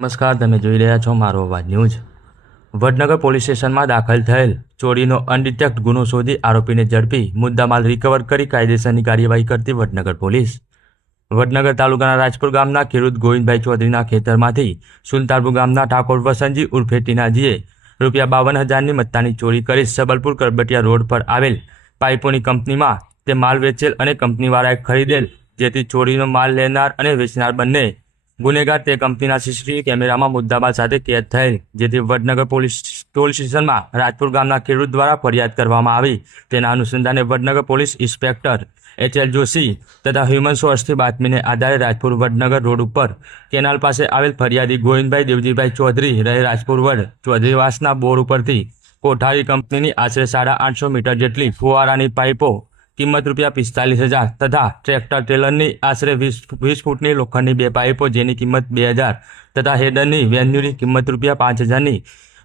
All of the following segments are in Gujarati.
નમસ્કાર, તમે જોઈ રહ્યા છો મારો અવાજ ન્યૂઝ. વડનગર પોલીસ સ્ટેશનમાં દાખલ થયેલ ચોરીનો અનડિટેક્ટ ગુનો શોધી આરોપીને ઝડપી મુદ્દામાલ રિકવર કરી કાયદેસરની કાર્યવાહી કરતી વડનગર પોલીસ. વડનગર તાલુકાના રાજપુર ગામના ખેડૂત ગોવિંદભાઈ ચૌધરીના ખેતરમાંથી સુલતાનપુર ગામના ઠાકોર વસંતજી ઉર્ફે ટીનાજીએ રૂપિયા બાવન હજારની મત્તાની ચોરી કરી સબલપુર કરબટિયા રોડ પર આવેલ પાઇપોની કંપનીમાં તે માલ વેચેલ અને કંપનીવાળાએ ખરીદેલ, જેથી ચોરીનો માલ લેનાર અને વેચનાર બંને ગુનેગાર તે કંપનીના સીસીટીવી કેમેરામાં મુદ્દાબાદ સાથે કેદ થયેલ, જેથી વડનગર પોલીસ ટોલ સ્ટેશનમાં રાજપુર ગામના ખેડૂત દ્વારા ફરિયાદ કરવામાં આવી. તેના અનુસંધાને Vadnagar police inspector H L Joshi તથા હ્યુમન સોર્સથી બાતમીને આધારે રાજપુર વડનગર રોડ ઉપર કેનાલ પાસે આવેલ ફરિયાદી ગોવિંદભાઈ દેવજીભાઈ ચૌધરી રહે રાજપુર વડ ચૌધરીવાસના બોર ઉપરથી કોઠારી કંપનીની આશરે સાડા આઠસો મીટર જેટલી ફુવારાની પાઇપો કિંમત રૂપિયા પિસ્તાલીસ હજાર તથા ટ્રેક્ટર ટ્રેલરની આશરે વીસ વીસ ફૂટની લોખંડની બે પાઇપો જેની કિંમત બે હજાર તથા હેડરની વેન્યુની કિંમત રૂપિયા પાંચ હજારની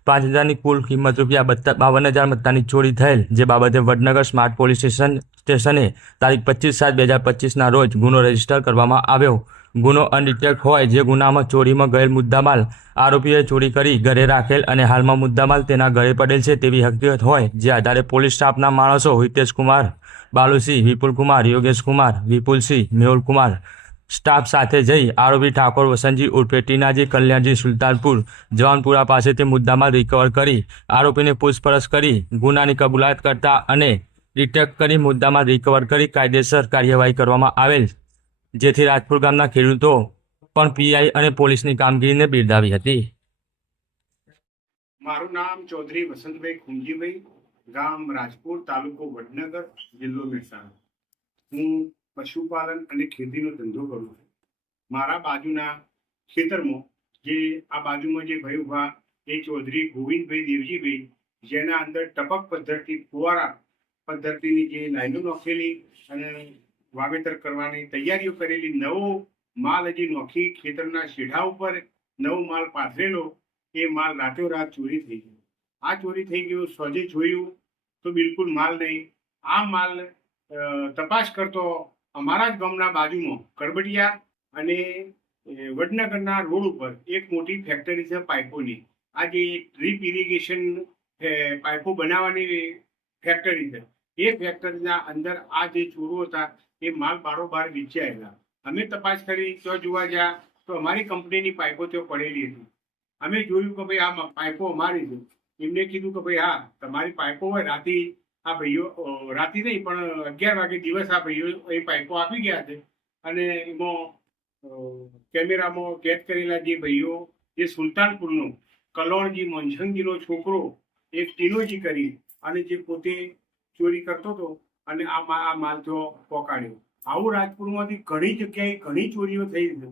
પાંચ હજારની કુલ કિંમત રૂપિયા બાવન હજાર મત્તાની ચોરી થયેલ, જે બાબતે વડનગર સ્માર્ટ પોલીસ સ્ટેશન, સ્ટેશને તારીખ પચીસ સાત બે હજાર પચીસના રોજ ગુનો રજિસ્ટર કરવામાં આવ્યો. ગુનો અનડિટેક્ટ હોય જે ગુનામાં ચોરીમાં ગયેલ મુદ્દામાલ આરોપીએ ચોરી કરી ઘરે રાખેલ અને હાલમાં મુદ્દામાલ તેના ઘરે પડેલ છે તેવી હકીકત હોય, જે આધારે પોલીસ સ્ટાફના માણસો હિતેશ કુમાર બાલુસિંહ વિપુલકુમાર, યોગેશકુમાર, વિપુલસિંહ, મેહુલકુમાર. સ્ટાફ સાથે જઈ આરોપી ઠાકોર વસંતજી ઉર્ફે ટીનાજી કલ્યાણજી સુલતાનપુર, જવાનપુરા પાસેથી મુદ્દામાલ રિકવર કરી, આરોપીને પૂછપરછ કરી, ગુનાની કબૂલાત કરતા અને ડિટેક્ટ કરી મુદ્દામાં રિકવર કરી કાયદેસર કાર્યવાહી કરવામાં આવેલ. જેથી રાજપુર ગામના ખેડૂતો પણ પીઆઈ અને પોલીસની કામગીરીને બિરદાવી હતી. મારું નામ ચૌધરી વસંતભાઈ ખુંજીભાઈ ગામ રાજપુર તાલુકો વડનગર જિલ્લો મહેસાણા. હું પશુપાલન અને ખેતીનો ધંધો કરું છું. મારા બાજુના ખેતરમાં જે આ બાજુમાં જે ભાઈ ઊભા એ ચૌધરી ગોવિંદભાઈ દેવજીભાઈ જેના અંદર ટપક પદ્ધતિ, ફુવારા પદ્ધતિની જે લાઈનો નોખેલી અને વાવેતર કરવાની તૈયારીઓ કરેલી, નવો માલ હજી નોખી ખેતરના શેઢા ઉપર નવો માલ પાથરેલો, એ માલ રાતોરાત ચોરી થઈ ગયો. આ ચોરી થઈ ગયો, સોજે જોયું તો બિલકુલ માલ નહીં. આ માલ તપાસ કરતો અમારા જ ગામના બાજુમાં કરબટિયા અને વડનગરના રોડ ઉપર એક મોટી ફેક્ટરી છે પાઇપોની. આ જે ડ્રીપ ઇરિગેશન પાઇપો બનાવવાની ફેક્ટરી છે. એ ફેક્ટરીના અંદર આ જે ચોરો હતા, એ માલ બારોબાર વેચાયેલા. અમે તપાસ કરી તો જોવા ગયા તો અમારી કંપનીની પાઇપો ત્યાં પડેલી હતી. અમે જોયું કે ભાઈ આ પાઇપો અમારી છે. એમને કીધું કે ભાઈ હા, તમારી પાઇપો હોય રાતે, આ ભાઈઓ રાતે નહીં, પણ અગિયાર વાગે દિવસ આ ભાઈઓ એ પાઇપો આપી ગયા છે. અને એમાં કેમેરામાં કેદ કરેલા જે ભાઈઓ, જે સુલતાનપુરનો કલોણજી મનસંગજીનો છોકરો, એ ટીનોજી કરી અને જે પોતે ચોરી કરતો હતો અને આ આ માલ તો પોકાડ્યો. આવું રાજપુરમાંથી ઘણી જગ્યાએ ઘણી ચોરીઓ થઈ છે.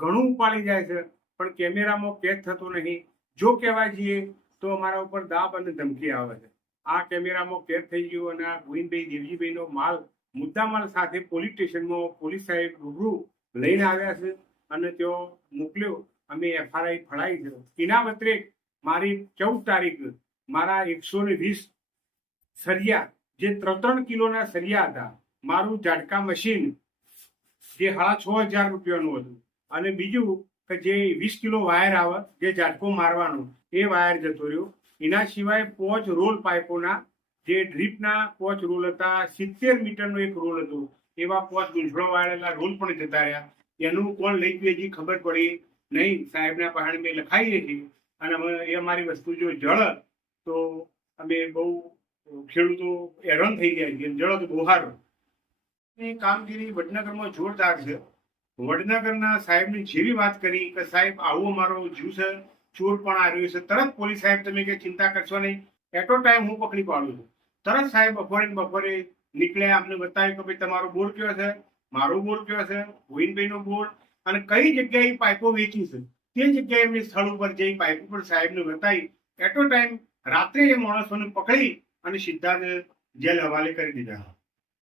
ઘણું ઉપાડી જાય છે, પણ કેમેરામાં કેદ થતો નહીં. જો કહેવા જઈએ તો અમારા ઉપર દાબ અને ધમકી આવે છે. આ કેમેરામાં કેદ થઈ ગયો અને આ ગોવિંદભાઈ, દેવજીભાઈનો માલ મુદ્દામાલ સાથે પોલીસ સ્ટેશનમાં પોલીસ સાહેબ રૂબરૂ લઈને આવ્યા છે અને તેઓ મોકલ્યો. અમે એફઆરઆઈ ફળાઈ છે. એના વત્રે મારી ચૌદ તારીખ મારા એકસો ને વીસ સરિયા જે ત્રણ ત્રણ કિલોના સરિયા હતા, મારું ઝાડકા મશીન, જે સાડા છ હજાર રૂપિયાનું હતું. અને બીજું કે જે વીસ કિલો વાયર આવે જે ઝાટકો મારવાનો, એ વાયર જતો રહ્યો. એના સિવાય પોચ રોલ પાઇપોના જે ડ્રીપના પોચ રોલ હતા, સિત્તેર મીટરનો એક રોલ હતો. એવા પોચ ગૂંચળો વાળેલા રોલ પણ જતા રહ્યા. એનું કોણ લઈ ગયું હજી ખબર પડી નહીં. સાહેબના પહાડ મેં લખાઈ હતી અને એ અમારી વસ્તુ જો જળ તો અમે બહુ ખેડૂતો હેરાન થઈ ગયા છીએ. જળ તો બહુ સારું કામગીરી વડનગરમાં જોરદાર છે. વડનગરના સાહેબની જેવી વાત કરી કે, સાહેબ, આવો મારો જીવ છે, ચોર પણ આવ્યો છે. તરત પોલીસ સાહેબ તમે કે ચિંતા કરશો નહીં. એટો ટાઈમ હું પકડી પાડું છું. તરત સાહેબ બપોરે બપોરે નીકળ્યા, અમને બતાવ્યું કે, ભાઈ, તમારો બોર કયો છે? મારો બોર કયો છે? ગોવિંદભાઈનો બોર? અને કઈ જગ્યાએ પાઇપો વેચી છે? તે જગ્યાએ એમની સ્થળ ઉપર જઈ પાઇપ ઉપર સાહેબને બતાવી. એટો ટાઈમ રાત્રે એ માણસોને પકડી અને સીધા જેલ હવાલે કરી દીધા.